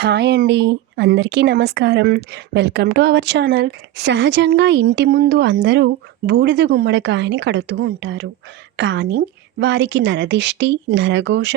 Hi అండి. అందరికీ నమస్కారం. Welcome to our channel. సహజంగా ఇంటి ముందు అందరూ బూడిద గుమ్మడికాయని కడుతూ ఉంటారు. కానీ వారికి నరదిష్టి, నరఘోష,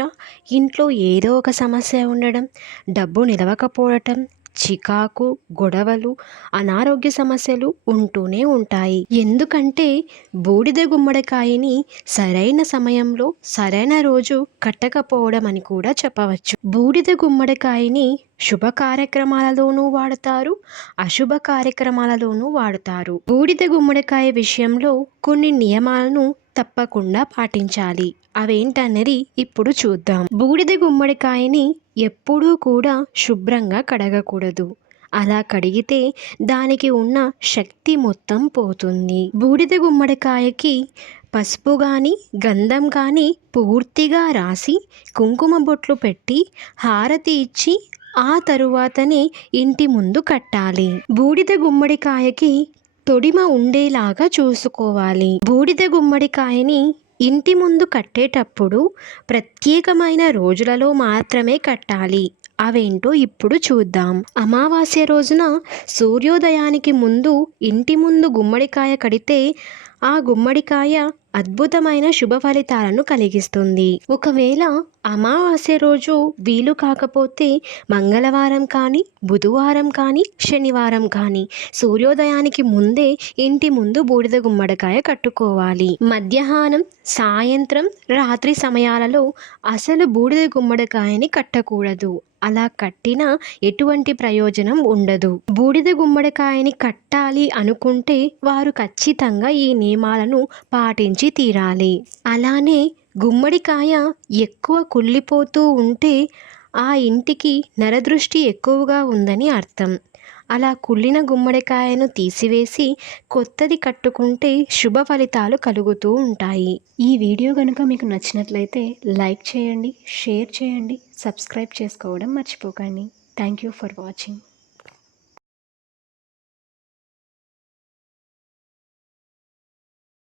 ఇంట్లో ఏదో ఒక సమస్య ఉండడం, డబ్బు నిలవకపోవటం, చికాకు, గొడవలు, అనారోగ్య సమస్యలు ఉంటూనే ఉంటాయి. ఎందుకంటే బూడిద గుమ్మడికాయని సరైన సమయంలో, సరైన రోజు కట్టకపోవడం అని కూడా చెప్పవచ్చు. బూడిద గుమ్మడికాయని శుభ కార్యక్రమాలలోనూ వాడతారు, అశుభ కార్యక్రమాలలోనూ వాడతారు. బూడిద గుమ్మడికాయ విషయంలో కొన్ని నియమాలను తప్పకుండా పాటించాలి. అవేంటన్నది ఇప్పుడు చూద్దాం. బూడిద గుమ్మడికాయని ఎప్పుడూ కూడా శుభ్రంగా కడగకూడదు. అలా కడిగితే దానికి ఉన్న శక్తి మొత్తం పోతుంది. బూడిద గుమ్మడికాయకి పసుపు కానీ గంధం కానీ పూర్తిగా రాసి కుంకుమ బొట్లు పెట్టి హారతి ఇచ్చి ఆ తరువాతనే ఇంటి ముందు కట్టాలి. బూడిద గుమ్మడికాయకి తొడిమ ఉండేలాగా చూసుకోవాలి. బూడిద గుమ్మడికాయని ఇంటి ముందు కట్టేటప్పుడు ప్రత్యేకమైన రోజులలో మాత్రమే కట్టాలి. అవేంటో ఇప్పుడు చూద్దాం. అమావాస్య రోజున సూర్యోదయానికి ముందు ఇంటి ముందు గుమ్మడికాయ కడితే ఆ గుమ్మడికాయ అద్భుతమైన శుభ ఫలితాలను కలిగిస్తుంది. ఒకవేళ అమావాస్య రోజు వీలు కాకపోతే మంగళవారం కానీ, బుధవారం కానీ, శనివారం కానీ సూర్యోదయానికి ముందే ఇంటి ముందు బూడిద గుమ్మడికాయ కట్టుకోవాలి. మధ్యాహ్నం, సాయంత్రం, రాత్రి సమయాలలో అసలు బూడిద గుమ్మడికాయని కట్టకూడదు. అలా కట్టినా ఎటువంటి ప్రయోజనం ఉండదు. బూడిద గుమ్మడికాయని కట్టాలి అనుకుంటే వారు ఖచ్చితంగా ఈ నియమాలను పాటించి తీరాలి. అలానే గుమ్మడికాయ ఎక్కువ కుళ్ళిపోతూ ఉంటే ఆ ఇంటికి నరదృష్టి ఎక్కువగా ఉందని అర్థం. అలా కుళ్ళిన గుమ్మడికాయను తీసివేసి కొత్తది కట్టుకుంటే శుభ ఫలితాలు కలుగుతూ ఉంటాయి. ఈ వీడియో కనుక మీకు నచ్చినట్లయితే లైక్ చేయండి, షేర్ చేయండి, సబ్స్క్రైబ్ చేసుకోవడం మర్చిపోకండి. Thank you for watching.